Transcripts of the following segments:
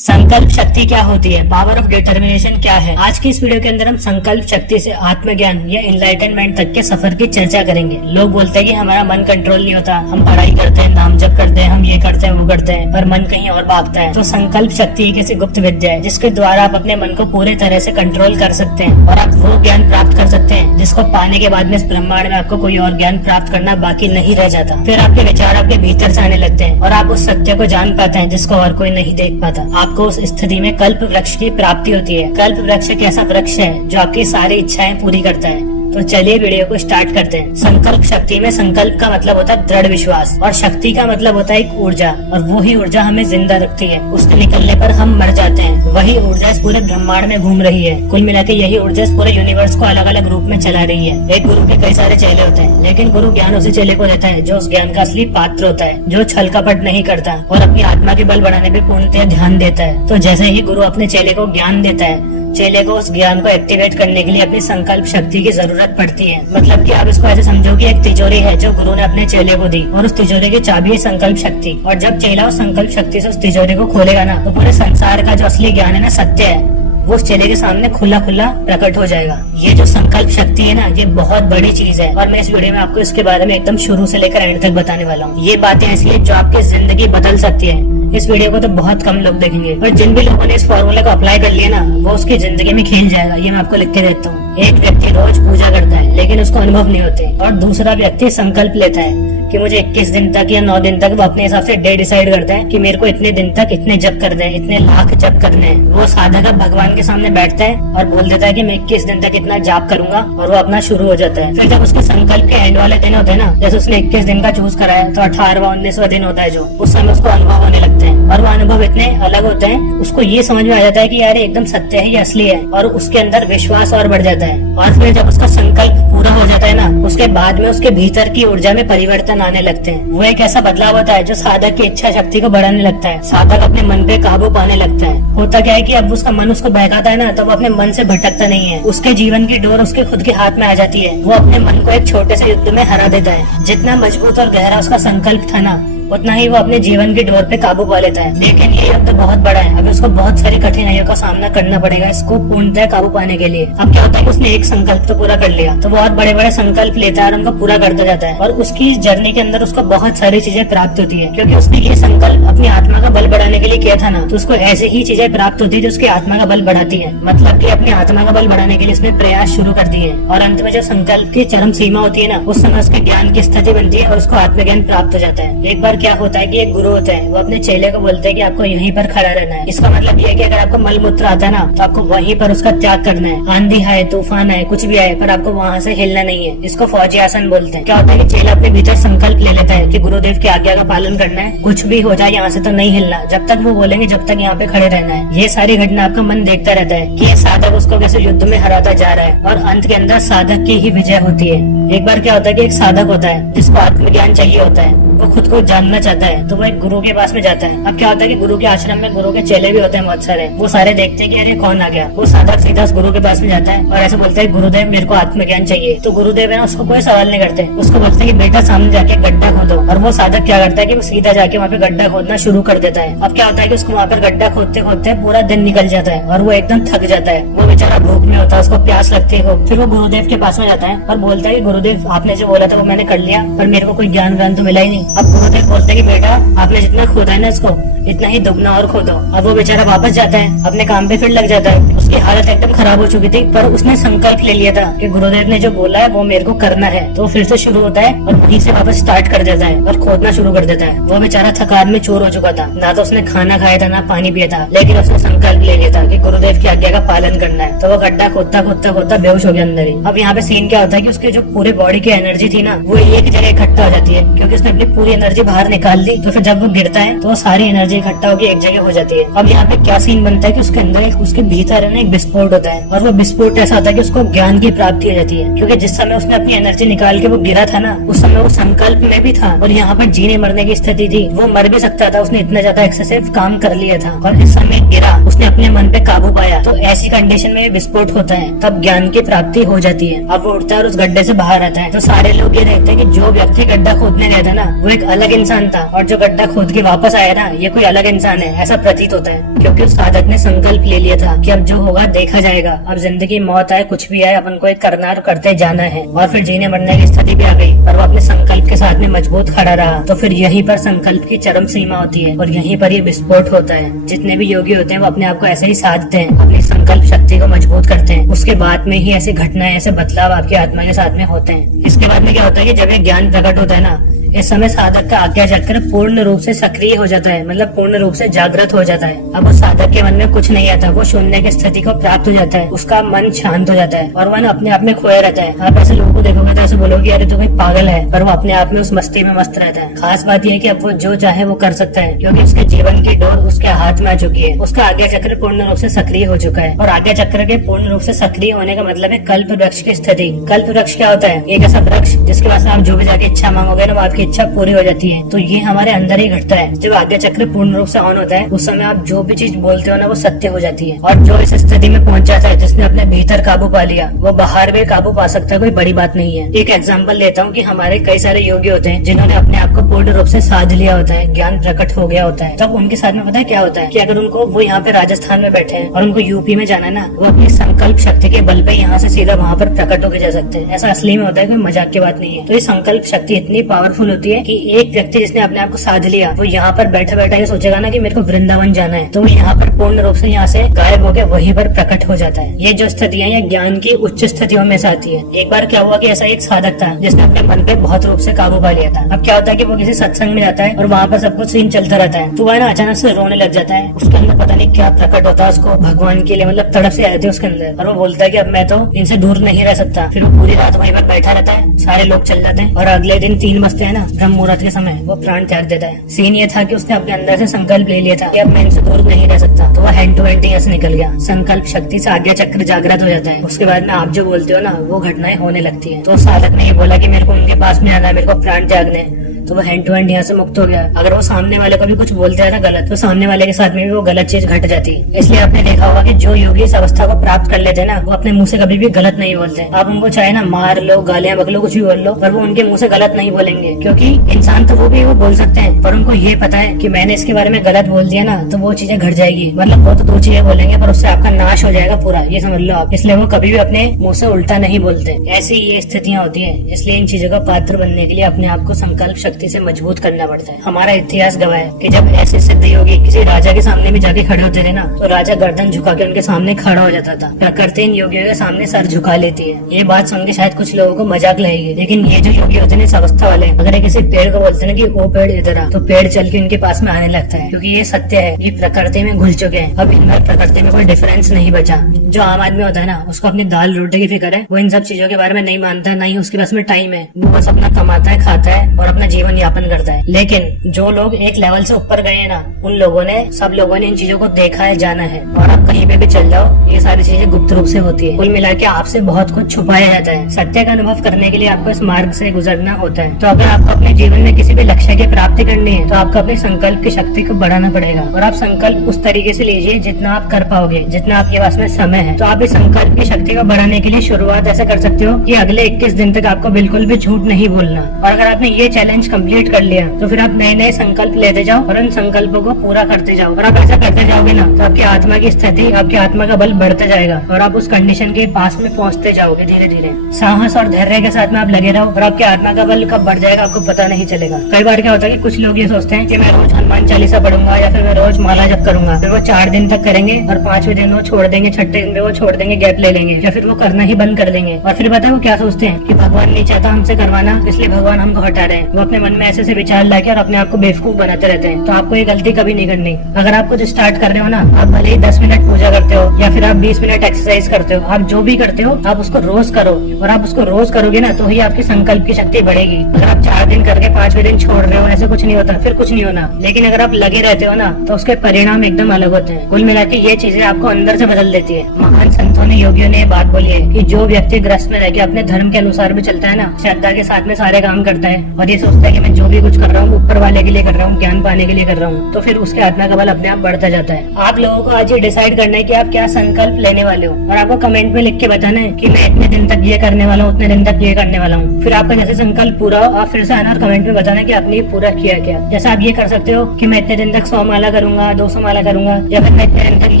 संकल्प शक्ति क्या होती है, पावर ऑफ डिटर्मिनेशन क्या है। आज की इस वीडियो के अंदर हम संकल्प शक्ति से आत्मज्ञान या इनलाइटनमेंट तक के सफर की चर्चा करेंगे। लोग बोलते हैं कि हमारा मन कंट्रोल नहीं होता, हम पढ़ाई करते हैं, नाम जप करते हैं, हम ये करते हैं वो करते हैं, पर मन कहीं और भागता है। तो संकल्प शक्ति एक ऐसी गुप्त विद्या है जिसके द्वारा आप अपने मन को पूरे तरह से कंट्रोल कर सकते हैं और आप वो ज्ञान प्राप्त कर सकते हैं जिसको पाने के बाद में इस ब्रह्मांड में आपको कोई और ज्ञान प्राप्त करना बाकी नहीं रह जाता। फिर आपके विचार आपके भीतर से आने लगते हैं और आप उस सत्य को जान पाते हैं जिसको और कोई नहीं देख पाता। आपको उस स्थिति में कल्प वृक्ष की प्राप्ति होती है। कल्प वृक्ष एक ऐसा वृक्ष है जो आपकी सारी इच्छाएं पूरी करता है। तो चलिए वीडियो को स्टार्ट करते हैं। संकल्प शक्ति में संकल्प का मतलब होता है दृढ़ विश्वास और शक्ति का मतलब होता है एक ऊर्जा, और वही ऊर्जा हमें जिंदा रखती है। उसके निकलने पर हम मर जाते हैं। वही ऊर्जा इस पूरे ब्रह्मांड में घूम रही है। कुल मिलाकर यही ऊर्जा इस पूरे यूनिवर्स को अलग अलग रूप में चला रही है। एक गुरु के कई सारे चेले होते हैं, लेकिन गुरु ज्ञान उसी चेले को देता है जो उस ज्ञान का असली पात्र होता है, जो छल कपट नहीं करता और अपनी आत्मा के बल बढ़ाने पे पूर्णतः ध्यान देता है। तो जैसे ही गुरु अपने चेले को ज्ञान देता है, चेले को उस ज्ञान को एक्टिवेट करने के लिए अपनी संकल्प शक्ति की जरूरत पड़ती है। मतलब कि आप इसको ऐसे समझो कि एक तिजोरी है जो गुरु ने अपने चेले को दी और उस तिजोरी की चाबी है संकल्प शक्ति। और जब चेला उस संकल्प शक्ति से उस तिजोरी को खोलेगा ना, तो पूरे संसार का जो असली ज्ञान है ना, सत्य है, वो उस चेले के सामने खुला खुला प्रकट हो जाएगा। ये जो संकल्प शक्ति है ना, ये बहुत बड़ी चीज है और मैं इस वीडियो में आपको इसके बारे में एकदम शुरू से लेकर एंड तक बताने वाला हूँ। ये बातें ऐसी है जो आपकी जिंदगी बदल सकती है। इस वीडियो को तो बहुत कम लोग देखेंगे, पर जिन भी लोगों ने इस फॉर्मूला को अप्लाई कर लिया ना, वो उसकी जिंदगी में खेल जाएगा। ये मैं आपको लिख के देता हूँ। एक व्यक्ति रोज पूजा करता है लेकिन उसको अनुभव नहीं होते, और दूसरा व्यक्ति संकल्प लेता है कि मुझे 21 दिन तक या 9 दिन तक, वो अपने हिसाब से डे डिसाइड करता है कि मेरे को इतने दिन तक इतने जप करने हैं, इतने लाख जप करने हैं। वो साधक भगवान के सामने बैठता है और बोल देता है कि मैं 21 दिन तक इतना जाप करूंगा, और वो अपना शुरू हो जाता है। फिर जब उसके संकल्प के एंड वाले दिन होते हैं ना, जैसे उसने 21 दिन का चूज करा है, तो 18वां 19वां दिन होता है जो, उस समय उसको अनुभव होने लगते हैं और वो अनुभव इतने अलग होते हैं, उसको ये समझ में आ जाता है कि यार एकदम सत्य है, ये असली है, और उसके अंदर विश्वास और बढ़ जाता है। और फिर जब उसका संकल्प पूरा हो जाता है ना, उसके बाद में उसके भीतर की ऊर्जा में परिवर्तन आने लगते हैं। वो एक ऐसा बदलाव होता है जो साधक की इच्छा शक्ति को बढ़ाने लगता है। साधक अपने मन पे काबू पाने लगता है। होता क्या है कि अब उसका मन उसको बहकाता है ना, तो वो अपने मन से भटकता नहीं है। उसके जीवन की डोर उसके खुद के हाथ में आ जाती है। वो अपने मन को एक छोटे से युद्ध में हरा देता है। जितना मजबूत और गहरा उसका संकल्प था ना, उतना ही वो अपने जीवन की डोर पे काबू पा लेता है। लेकिन ये युद्ध बहुत बड़ा है। अभी उसको बहुत सारी कठिनाइयों का सामना करना पड़ेगा इसको पूर्णतः काबू पाने के लिए। अब क्या होता है कि उसने एक संकल्प तो पूरा कर लिया, तो वो और बड़े बड़े संकल्प लेता है और उनको पूरा करता जाता है, और उसकी इस जर्नी के अंदर उसको बहुत सारी चीजें प्राप्त होती है। क्योंकि उसने ये संकल्प अपनी आत्मा का बल बढ़ाने के लिए किया था ना, तो उसको ऐसे ही चीजें प्राप्त होती है जो उसकी आत्मा का बल बढ़ाती है। मतलब कि अपनी आत्मा का बल बढ़ाने के लिए उसने प्रयास शुरू कर दिए, और अंत में जब संकल्प की चरम सीमा होती है ना, उस समय उसके ज्ञान की स्थिति बनती है और उसको आत्मज्ञान प्राप्त हो जाता है। एक बार क्या होता है कि गुरु होते हैं, वो अपने चेले को बोलते हैं कि आपको यहीं पर खड़ा रहना है। इसका मतलब ये है कि अगर आपको मल मूत्र आता है ना, तो आपको वहीं पर उसका त्याग करना है। आंधी आए, तूफान आए, कुछ भी आए, पर आपको वहाँ से हिलना नहीं है। इसको फौजी आसन बोलते हैं। क्या होता है कि चेला अपने भीतर संकल्प ले लेता है कि गुरुदेव की आज्ञा का पालन करना है, कुछ भी हो जाए यहाँ से तो नहीं हिलना, जब तक वो बोलेंगे जब तक यहाँ पे खड़े रहना है। ये सारी घटना आपका मन देखता रहता है कि ये साधक उसको कैसे युद्ध में हराता जा रहा है, और अंत के अंदर साधक की ही विजय होती है। एक बार क्या होता है कि एक साधक होता है जिसको आत्मज्ञान चाहिए होता है, वो खुद को जानना चाहता है, तो वो एक गुरु के पास में जाता है। अब क्या होता है कि गुरु के आश्रम में गुरु के चेले भी होते हैं बहुत सारे। वो सारे देखते हैं कि अरे कौन आ गया। वो साधक सीधा उस गुरु के पास में जाता है और ऐसे बोलता है गुरुदेव मेरे को आत्मज्ञान चाहिए। तो गुरुदेव है ना, उसको कोई सवाल नहीं करते, उसको बोलते हैं कि बेटा सामने जाके गड्ढा खोदो। और वो साधक क्या करता है कि वो सीधा जाके वहाँ पे गड्ढा खोदना शुरू कर देता है। अब क्या होता है कि उसको वहाँ पर गड्ढा खोदते खोदते पूरा दिन निकल जाता है और वो एकदम थक जाता है। वो बेचारा भूख में होता है, उसको प्यास लगती है। फिर वो गुरुदेव के पास में जाता है और बोलता है कि गुरुदेव आपने जो बोला था वो मैंने कर लिया, पर मेरे को कोई ज्ञान व्यान तो मिला ही नहीं। अब गुरुदेव बोलते हैं कि बेटा आपने जितना खोदा है ना इसको, इतना ही दुगना और खोदो। अब वो बेचारा वापस जाता है, अपने काम पे फिर लग जाता है। उसकी हालत एकदम खराब हो चुकी थी, पर उसने संकल्प ले लिया था कि गुरुदेव ने जो बोला है वो मेरे को करना है। तो फिर से शुरू होता है और वहीं से वापस स्टार्ट कर देता है और खोदना शुरू कर देता है। वो बेचारा थकान में चूर हो चुका था, ना तो उसने खाना खाया था ना पानी पिया था, लेकिन उसने संकल्प ले लिया था कि गुरुदेव की आज्ञा का पालन करना है। तो वो गड्ढा खोदता खोदता खोदता बेहोश हो गया अंदर ही। अब यहाँ पे सीन क्या होता है कि उसके जो पूरे बॉडी की एनर्जी थी ना, वो एक जगह इकट्ठा हो जाती है, क्योंकि उसने अपनी पूरी एनर्जी बाहर निकाल दी। तो फिर जब वो गिरता है तो वो सारी एनर्जी इकट्ठा होकर एक जगह हो जाती है। अब यहाँ पे क्या सीन बनता है कि उसके अंदर उसके भीतर है सामने एक विस्फोट होता है, और वो विस्फोट ऐसा होता है कि उसको ज्ञान की प्राप्ति हो जाती है, क्योंकि जिस समय उसने अपनी एनर्जी निकाल के वो गिरा था ना, उस समय वो संकल्प में भी था और यहाँ पर जीने मरने की स्थिति थी। वो मर भी सकता था, उसने इतना ज्यादा एक्सेसिव काम कर लिया था, और इस समय गिरा, उसने अपने मन पे काबू पाया। तो ऐसी कंडीशन में विस्फोट होता है, तब ज्ञान की प्राप्ति हो जाती है। अब वो उठता है और उस गड्ढे से बाहर आता है। तो सारे लोग ये देखते हैं कि जो व्यक्ति गड्ढा खोदने गया था ना, वो एक अलग इंसान था, और जो गड्ढा खोद के वापस आया ना, ये कोई अलग इंसान है, ऐसा प्रतीत होता है। क्योंकि उस साधक ने संकल्प ले लिया था कि अब जो होगा देखा जाएगा, अब जिंदगी मौत आए कुछ भी आए, अपन को एक करना और करते जाना है। और फिर जीने मरने की स्थिति भी आ गई, पर वो अपने संकल्प के साथ में मजबूत खड़ा रहा। तो फिर यहीं पर संकल्प की चरम सीमा होती है, और यहीं पर ये विस्फोट होता है। जितने भी योगी होते हैं वो अपने आप को ऐसे ही साधते हैं, अपनी संकल्प शक्ति को मजबूत करते हैं। उसके बाद में ही ऐसी घटनाएं, ऐसे बदलाव आपकी आत्मा के साथ में होते हैं। इसके बाद में क्या होता है कि जब ये ज्ञान प्रकट होता है ना, इस समय साधक का आज्ञा चक्र पूर्ण रूप से सक्रिय हो जाता है, मतलब पूर्ण रूप से जागृत हो जाता है। अब उस साधक के मन में कुछ नहीं आता, वो शून्य की स्थिति को प्राप्त हो जाता है, उसका मन शांत हो जाता है और मन अपने आप में खोया रहता है। आप ऐसे लोगों को देखोगे तो ऐसे बोलोगे अरे तू कोई पागल है, पर वो अपने आप में उस मस्ती में मस्त रहता है। खास बात यह है कि अब वो जो चाहे वो कर सकता है, क्योंकि उसके जीवन की डोर उसके हाथ में आ चुकी है। उसका आज्ञा चक्र पूर्ण रूप से सक्रिय हो चुका है, और आज्ञा चक्र के पूर्ण रूप से सक्रिय होने का मतलब है कल्प वृक्ष की स्थिति। कल्प वृक्ष क्या होता है? एक ऐसा वृक्ष जिसके पास आप जो भी जाके इच्छा मांगोगे ना, वो आपकी इच्छा पूरी हो जाती है। तो ये हमारे अंदर ही घटता है। जब आज्ञा चक्र पूर्ण रूप से ऑन होता है, उस समय आप जो भी चीज बोलते हो ना, वो सत्य हो जाती है। और जो इस स्थिति में पहुंच जाता है, जिसने अपने भीतर काबू पा लिया, वो बाहर भी काबू पा सकता है, कोई बड़ी बात नहीं है। एक एग्जांपल लेता हूँ कि हमारे कई सारे योगी होते हैं जिन्होंने अपने आप को पूर्ण रूप से साध लिया होता है, ज्ञान प्रकट हो गया होता है। तब उनके साथ में पता है क्या होता है कि अगर उनको, वो यहाँ पे राजस्थान में बैठे हैं और उनको यूपी में जाना है ना, वो अपनी संकल्प शक्ति के बल पे यहाँ से सीधा वहाँ पर प्रकट होकर जा सकते हैं। ऐसा असली में होता है, कोई मजाक की बात नहीं है। तो ये संकल्प शक्ति इतनी पावरफुल होती है कि एक व्यक्ति जिसने अपने आप को साध लिया, वो यहाँ पर बैठा बैठा ये सोचेगा ना कि मेरे को वृंदावन जाना है, तो वो यहाँ पर पूर्ण रूप से यहाँ से गायब होकर वहीं पर प्रकट हो जाता है। ये जो स्थितियां ये ज्ञान की उच्च स्थितियों में से आती है। एक बार क्या हुआ कि ऐसा एक साधक था जिसने अपने मन पे बहुत रूप से काबू पा लिया था। अब क्या होता है कि वो किसी सत्संग में जाता है और वहाँ पर सब कुछ सीन चलता रहता है, तो वह ना अचानक से रोने लग जाता है। उसके अंदर पता नहीं क्या प्रकट होता है, उसको भगवान के लिए मतलब तड़प से आए थे उसके अंदर, और वो बोलता है कि अब मैं तो इनसे दूर नहीं रह सकता। फिर वो पूरी रात वहीं पर बैठा रहता है, सारे लोग चल जाते हैं, और अगले दिन 3 बजते हैं ना, ब्रह्म मुहूर्त के समय, वो प्राण त्याग देता है। सीन ये था कि उसने अपने अंदर से संकल्प ले लिया था कि अब मैं इनसे दूर नहीं रह सकता, तो वह हैंड टू हैंड यहाँ से निकल गया। संकल्प शक्ति से आज्ञा चक्र जागृत हो जाता है। उसके बाद में आप जो बोलते हो ना, वो घटनाएं होने लगती है। तो साधक ने ये बोला कि मेरे को उनके पास में आना है, मेरे को प्राण त्यागने, तो वो हैंड टू हैंड यहाँ से मुक्त हो गया। अगर वो सामने वाले को भी कुछ बोलते है ना गलत, तो सामने वाले के साथ में भी वो गलत चीज घट जाती है। इसलिए आपने देखा होगा कि जो योगी इस अवस्था को प्राप्त कर लेते हैं ना, वो अपने मुंह से कभी भी गलत नहीं बोलते। आप उनको चाहे ना मार लो, गालियां बक लो, कुछ भी बोल लो, पर वो उनके मुंह से गलत नहीं बोलेंगे, क्योंकि इंसान तो वो भी वो बोल सकते हैं, पर उनको ये पता है कि मैंने इसके बारे में गलत बोल दिया ना, तो वो चीजें घट जाएगी। मतलब वो तो 2 चीजें बोलेंगे, पर उससे आपका नाश हो जाएगा पूरा, ये समझ लो आप। इसलिए वो कभी भी अपने मुंह से उल्टा नहीं बोलते। ऐसी ये स्थितियां होती है। इसलिए इन चीजों का पात्र बनने के लिए अपने आप को संकल्प शक्ति से मजबूत करना पड़ता है। हमारा इतिहास गवाह है कि जब ऐसे सिद्ध योगी किसी राजा के सामने भी जाके खड़े होते थे ना, तो राजा गर्दन झुका के उनके सामने खड़ा हो जाता था। प्रकृति इन योगियों के सामने सर झुका लेती है। ये बात सुन के शायद कुछ लोगों को मजाक लगेगी, लेकिन ये जो योगी होते हैं इस अवस्था वाले, अगर किसी पेड़ को बोलते हैं कि वो पेड़ इधर आ, तो पेड़ चल के उनके पास में आने लगता है, क्योंकि ये सत्य है कि प्रकृति में घुल चुके हैं। अब इनमें प्रकृति में कोई डिफरेंस नहीं बचा। जो आम आदमी होता है ना, उसको अपनी दाल रोटी की फिक्र है, वो इन सब चीजों के बारे में नहीं मानता है, ना ही उसके पास में टाइम है। वो बस अपना कमाता है, खाता है और अपना जीवन यापन करता है। लेकिन जो लोग एक लेवल से ऊपर गए हैं ना, उन लोगों ने, सब लोगों ने इन चीजों को देखा है, जाना है। और आप कहीं पे भी चल जाओ, ये सारी चीजें गुप्त रूप से होती है। कुल मिला के आपसे बहुत कुछ छुपाया जाता है। सत्य का अनुभव करने के लिए आपको इस मार्ग से गुजरना होता है। तो अगर आपको अपने जीवन में किसी भी लक्ष्य की प्राप्ति करनी है, तो आपको अपने संकल्प की शक्ति को बढ़ाना पड़ेगा। और आप संकल्प उस तरीके से लीजिए जितना आप कर पाओगे, जितना आपके पास में समय है। तो आप इस संकल्प की शक्ति को बढ़ाने के लिए शुरुआत ऐसे कर सकते हो कि अगले 21 दिन तक आपको बिल्कुल भी झूठ नहीं बोलना। और अगर आपने ये चैलेंज कंप्लीट कर लिया, तो फिर आप नए नए संकल्प लेते जाओ और उन संकल्पों को पूरा करते जाओ। और आप ऐसा करते जाओगे ना, तो आपकी आत्मा की स्थिति, आपकी आत्मा का बल बढ़ता जाएगा और आप उस कंडीशन के पास में पहुंचते जाओगे धीरे धीरे। साहस और धैर्य के साथ में आप लगे रहो और आपकी आत्मा का बल कब बढ़ जाएगा आपको पता नहीं चलेगा। कई बार क्या होता है कि कुछ लोग ये सोचते हैं कि मैं रोज हनुमान चालीसा पढ़ूंगा या फिर मैं रोज माला जप करूंगा, फिर वो 4 दिन तक करेंगे और 5वें दिन वो छोड़ देंगे, 6ठे दिन में वो छोड़ देंगे, गैप ले लेंगे, या फिर वो करना ही बंद कर देंगे। और फिर पता है वो क्या सोचते हैं कि भगवान नहीं चाहता हमसे करवाना, इसलिए भगवान हमको हटा रहे हैं। वो अपने मन में ऐसे ऐसे विचार लाके और अपने आप को बेवकूफ बनाते रहते हैं। तो आपको ये गलती कभी नहीं करनी। अगर आप कुछ स्टार्ट कर रहे हो ना, आप भले ही 10 मिनट पूजा करते हो या फिर आप 20 मिनट एक्सरसाइज करते हो, आप जो भी करते हो आप उसको रोज करो। और आप उसको रोज करोगे ना तो ही आपकी संकल्प की शक्ति बढ़ेगी। अगर आप 4 दिन करके 5वें दिन छोड़ रहे हो, ऐसे कुछ नहीं होता, फिर कुछ नहीं होना। लेकिन अगर आप लगे रहते हो ना तो उसके परिणाम एकदम अलग होते हैं। कुल मिला के ये चीजें आपको अंदर से बदल देती है। महान संतों ने, योगियों ने ये बात बोली है कि जो व्यक्ति ग्रस्त में रह के अपने धर्म के अनुसार भी चलता है ना, श्रद्धा के साथ में सारे काम करता है और ये सोचता है कि मैं जो भी कुछ कर रहा हूँ ऊपर वाले के लिए कर रहा हूँ, ज्ञान पाने के लिए कर रहा हूँ, तो फिर उसके आत्मा का बल अपने आप बढ़ता जाता है। आप लोगों को आज ये डिसाइड करना है कि आप क्या संकल्प लेने वाले हो और आपको कमेंट में लिख के बताना है कि मैं इतने दिन तक ये करने वाला हूँ, उतने दिन तक ये करने वाला हूँ। फिर आपका जैसे संकल्प पूरा हो, आप फिर से आना और कमेंट में बताना कि आपने पूरा किया क्या। जैसे आप ये कर सकते हो कि मैं इतने दिन तक 100 माला करूंगा, 200 माला करूंगा, या फिर मैं इतने दिन तक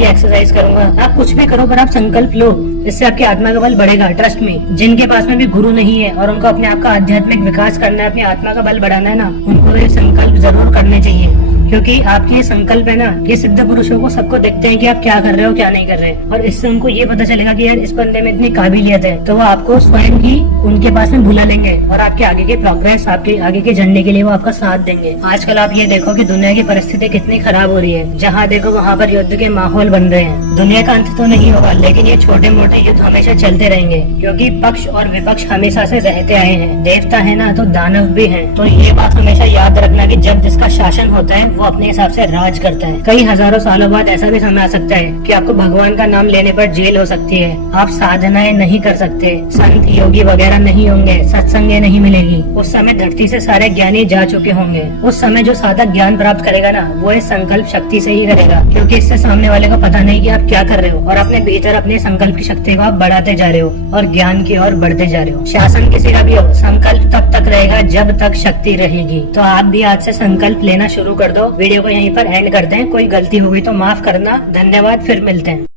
ये एक्सरसाइज करूंगा। आप कुछ भी करो पर आप संकल्प लो, इससे आपकी आत्मा का बल बढ़ेगा। ट्रस्ट में, जिनके पास में भी गुरु नहीं है और उनको अपने आप का आध्यात्मिक विकास करना है, अपनी आत्मा का बल बढ़ाना है ना, उनको ये संकल्प जरूर करने चाहिए। क्योंकि आपके ये संकल्प है ना, ये सिद्ध पुरुषों को सबको देखते हैं कि आप क्या कर रहे हो, क्या नहीं कर रहे, और इससे उनको ये पता चलेगा कि यार इस बंदे में इतनी काबिलियत है, तो वो आपको स्वयं ही उनके पास में बुला लेंगे और आपके आगे के प्रोग्रेस, आपके आगे के जर्नी के लिए वो आपका साथ देंगे। आजकल आप ये देखो कि दुनिया की परिस्थिति कितनी खराब हो रही है। जहाँ देखो वहाँ पर युद्ध के माहौल बन रहे हैं। दुनिया का अंत तो नहीं होगा, लेकिन ये छोटे मोटे युद्ध हमेशा चलते रहेंगे, क्योंकि पक्ष और विपक्ष हमेशा से रहते आए हैं। देवता है ना तो दानव भी है। तो ये बात हमेशा याद रखना कि जब जिसका शासन होता है वो अपने हिसाब से राज करता है। कई हजारों सालों बाद ऐसा भी समय आ सकता है कि आपको भगवान का नाम लेने पर जेल हो सकती है, आप साधनाएं नहीं कर सकते, संत योगी वगैरह नहीं होंगे, सत्संगें नहीं मिलेगी। उस समय धरती से सारे ज्ञानी जा चुके होंगे। उस समय जो साधक ज्ञान प्राप्त करेगा ना, वो इस संकल्प शक्ति से ही करेगा, क्योंकि इससे सामने वाले को पता नहीं कि आप क्या कर रहे हो और अपने भीतर अपने संकल्प की शक्ति को आप बढ़ाते जा रहे हो और ज्ञान की ओर बढ़ते जा रहे हो। शासन किसी का भी हो, संकल्प तब तक रहेगा जब तक शक्ति रहेगी। तो आप भी आज से संकल्प लेना शुरू कर दो। वीडियो को यहीं पर एंड करते हैं। कोई गलती हो गई तो माफ करना। धन्यवाद, फिर मिलते हैं।